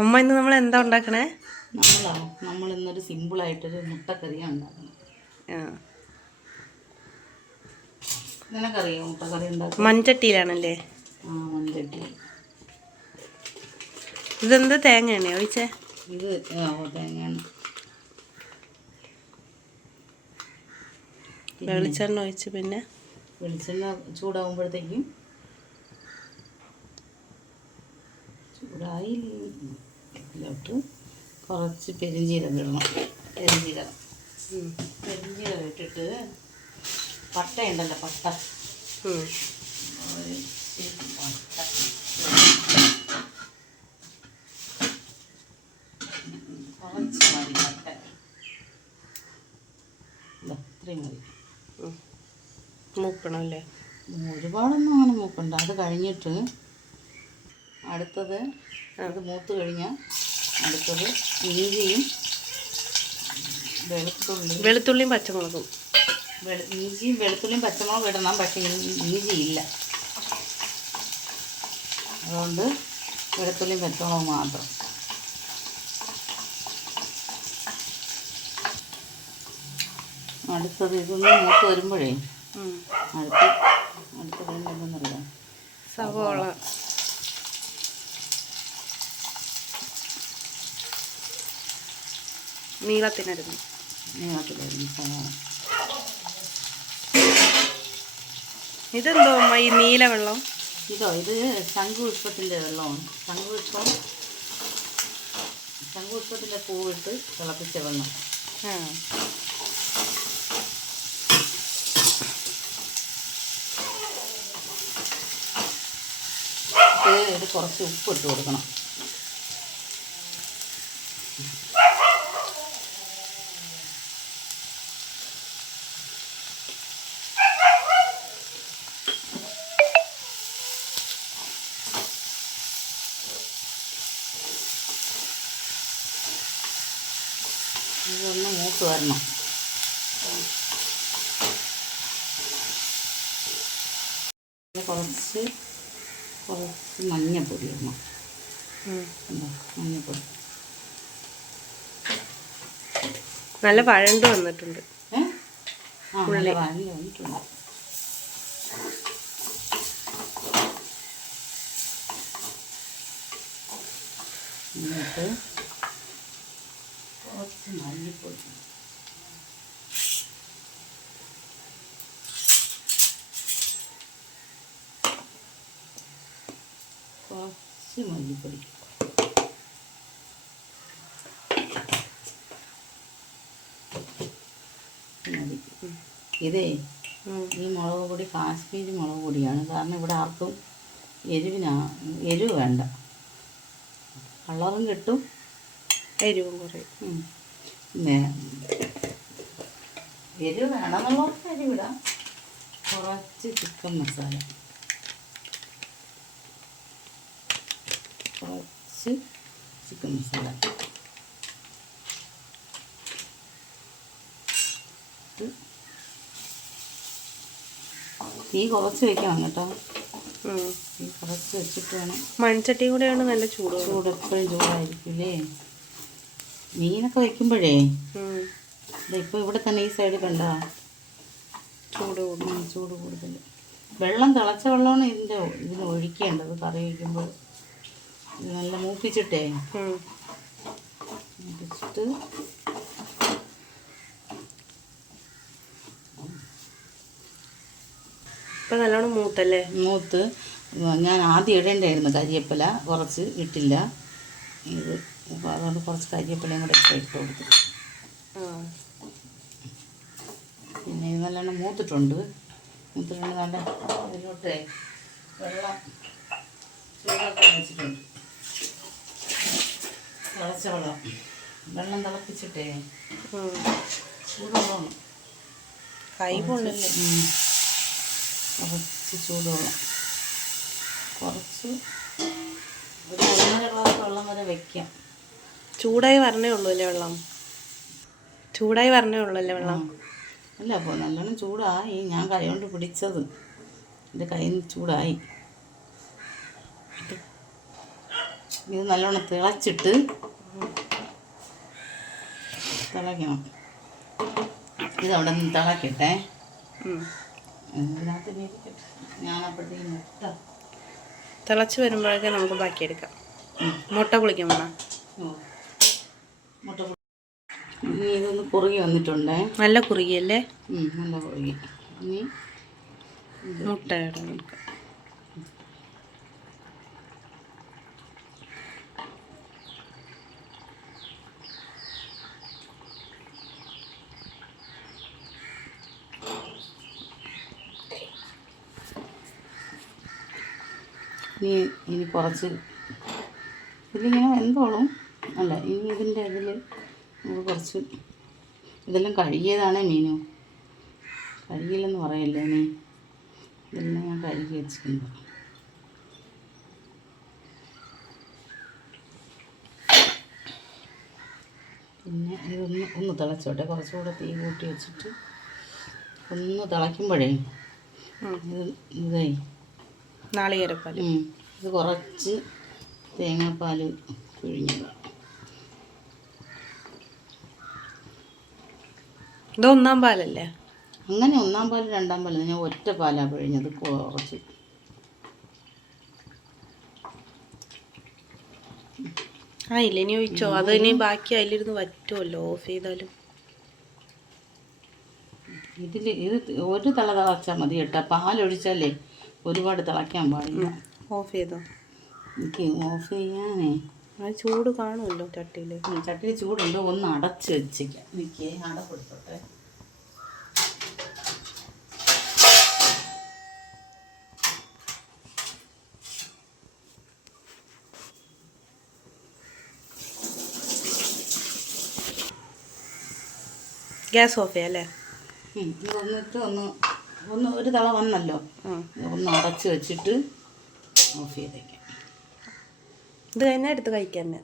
അമ്മ ഇന്ന് നമ്മൾ എന്താ ഉണ്ടാക്കണേ? നമ്മളിന്നൊരു സിമ്പിളായിട്ടൊരു മുട്ടക്കറിയാണ് ഉണ്ടാക്കുന്നത്. നിനക്കറിയോ മുട്ടക്കറി ഉണ്ടാക്കുക? മൺചട്ടിയിലാണല്ലേ? മൺചട്ടി. ഇതെന്ത് തേങ്ങ ഒഴിച്ചേ? ഇത് തേങ്ങയാണ്. വെളിച്ചെണ്ണ ഒഴിച്ച് പിന്നെ വെളിച്ചെണ്ണ ചൂടാകുമ്പോഴത്തേക്കും ചൂടായി ഇതിലോട്ട് കുറച്ച് പെരിഞ്ജീരകം ഇടണം. പെരിഞ്ജീരകം ഇട്ടിട്ട് പട്ടയുണ്ടല്ലോ, പട്ട കുറച്ച് മതി. പട്ട ഇത്രയും മതി. മൂക്കണമല്ലേ? ഒരുപാടൊന്നും അങ്ങനെ മൂക്കണ്ട. അത് കഴിഞ്ഞിട്ട് അടുത്തത് അത് മൂത്ത് കഴിഞ്ഞാൽ അടുത്തത് ഇഞ്ചിയും വെളുത്തുള്ളിയും പച്ചമുളകും. ഇഞ്ചിയും വെളുത്തുള്ളിയും പച്ചമുളകും ഇടണം, പക്ഷേ ഇഞ്ചി ഇല്ല. അതുകൊണ്ട് വെളുത്തുള്ളിയും പച്ചമുളകും മാത്രം. അടുത്തത് ഇതൊന്ന് മൂത്ത് വരുമ്പോഴേ അടുത്ത എന്തെന്നറിയാം, സവോള. നീളത്തിനരിഞ്ഞ് സവോള. ഇതെന്തോ അമ്മ ഈ നീല വെള്ളം? ഇത് ശംഖുപുഷ്പത്തിൻ്റെ വെള്ളമാണ്. ശംഖുപുഷ്പത്തിൻ്റെ പൂവിട്ട് തിളപ്പിച്ച വെള്ളം. ഇത് കുറച്ച് ഉപ്പ് ഇട്ട് കൊടുക്കണം. ഇതൊന്ന് മൂത്ത് വരണം. കുറച്ച് മഞ്ഞപ്പൊടി ഇടണം. മഞ്ഞപ്പൊടി നല്ല വഴണ്ട് വന്നിട്ടുണ്ട്. നല്ല വഴണ്ട് വന്നിട്ടുണ്ട്. എന്നിട്ട് കുറച്ച് മല്ലിപ്പൊടി, ഇതേ ഈ മുളക് പൊടി കാശ്മീരി മുളക് പൊടിയാണ്. കാരണം ഇവിടെ ആർക്കും എരിവ് വേണ്ട. കളറും കിട്ടും, എരിവും കുറയും. പിന്നെ എരിവ് വേണമെന്നുള്ളവർക്ക് എരിവിടാം. കുറച്ച് ചിക്കൻ മസാല, തീ കുറച്ച് വെക്കണം കേട്ടോ. തീ കുറച്ച് വെച്ചിട്ട് വേണം. മൺചട്ടി കൂടെയാണ് നല്ല ചൂട് എപ്പോഴും ചൂടായിരിക്കില്ലേ. മീനൊക്കെ വയ്ക്കുമ്പോഴേ ഇപ്പോൾ ഇവിടെ തന്നെ ഈ സൈഡിൽ കണ്ട ചൂട് കൂടുതൽ. വെള്ളം തിളച്ച വെള്ളമാണ് ഇതിന് ഒഴിക്കേണ്ടത്. കറി വയ്ക്കുമ്പോൾ നല്ല മൂപ്പിച്ചിട്ടേ മൂപ്പിച്ചിട്ട് ഇപ്പം നല്ലോണം മൂത്ത് ഞാൻ ആദ്യം ഇടേണ്ടായിരുന്നു കരിയേപ്പില, കുറച്ച് ഇട്ടില്ല. ഇത് അപ്പോൾ അതുകൊണ്ട് കുറച്ച് കരിയേപ്പിലയും കൂടെ ഇട്ട് കൊടുത്തു. പിന്നെ ഇത് നല്ലോണം മൂത്തിട്ടുണ്ട്. നല്ല ഇതിലോട്ടേ വെള്ളം ചൂടാക്കാൻ വെച്ചിട്ടുണ്ട്. തിളച്ച വെള്ളം തിളപ്പിച്ചിട്ടേ ചൂടുവെള്ളമാണ്. കൈ പൊള്ളല്ലേ? കുറച്ച് ചൂടുവെള്ളം, കുറച്ച് ഒരു 1.5 ഗ്ലാസ് വെള്ളം വരെ വയ്ക്കാം. ചൂടായി വരണേ ഉള്ളൂ അല്ലേ വെള്ളം? അല്ല, അപ്പോൾ നല്ലോണം ചൂടായി. ഞാൻ കൈ കൊണ്ട് പിടിച്ചത്, എൻ്റെ കയ്യിൽ നിന്ന് ചൂടായി. ഇത് നല്ലോണം തിളച്ചിട്ട് തിളയ്ക്കണം. ഇതവിടെ നിന്ന് തിളക്കട്ടെ. ഇതിനകത്ത് ഇരിക്കട്ടെ. ഞാനപ്പോഴത്തേക്ക് മുട്ട തിളച്ച് വരുമ്പോഴൊക്കെ നമുക്ക് ബാക്കിയെടുക്കാം. മുട്ട പൊളിക്കാൻ വേണം. മുട്ട ഇനി ഇതൊന്ന് കുറുകി വന്നിട്ടുണ്ടേ. നല്ല കുറുകിയല്ലേ? നല്ല കുറുകി. ഇനി മുട്ട ഇടാൻ കൊടുക്കാം. ഇനി കുറച്ച് ഇതിലിങ്ങനെ വെന്തോളും. അല്ല, ഇനി ഇതിൻ്റെ ഇതിൽ നമുക്ക് കുറച്ച് ഇതെല്ലാം കഴുകിയതാണേ മീനു. കഴുകിയില്ലെന്ന് പറയല്ലേ നീ. ഇതെല്ലാം ഞാൻ കഴുകി വെച്ചിട്ടുണ്ട്. പിന്നെ ഒന്ന് തിളച്ചോട്ടെ. കുറച്ചുകൂടെ തീ കൂട്ടി വെച്ചിട്ട് ഒന്ന് തിളയ്ക്കുമ്പോഴേ ഇതായി നാളികേരപ്പാൽ. ഇത് കുറച്ച് തേങ്ങാപ്പാൽ പിഴിഞ്ഞത്. ഇത് ഒന്നാം പാലല്ലേ? അങ്ങനെ ഒന്നാം പാൽ രണ്ടാം പാൽ ഞാൻ ഒറ്റ പാലാണ് പിഴിഞ്ഞത്. കുറച്ച് ഇല്ല, ഇനി ഒഴിച്ചോ. അത് ഇനി ബാക്കി അതിലിരുന്ന് വറ്റുമല്ലോ ഓഫ് ചെയ്താലും. ഇത് ഒരു തിളച്ചാൽ മതി കേട്ടോ. പാലൊഴിച്ചാലേ ഒരുപാട് തിളയ്ക്കാൻ പാടില്ല. ഓഫ് ചെയ്തോ? എനിക്ക് ഓഫ് ചെയ്യാനേ ചൂട് കാണുമല്ലോ ചട്ടിയിൽ. ചട്ടിയിൽ ചൂടുണ്ട്. ഒന്ന് അടച്ച് വെച്ചേക്കാം. എനിക്ക് അടപ്പെടുത്തോട്ടെ. ഗ്യാസ് ഓഫ് ചെയ്യാം അല്ലേ? ഇതൊന്നിട്ട് ഒന്ന് ഒരു തള വന്നല്ലോ. ഒന്ന് അടച്ച് വെച്ചിട്ട് ഓഫ് ചെയ്തേക്കാം. ഇത് കഴിഞ്ഞാൽ എടുത്ത് കഴിക്കാൻ തന്നെ.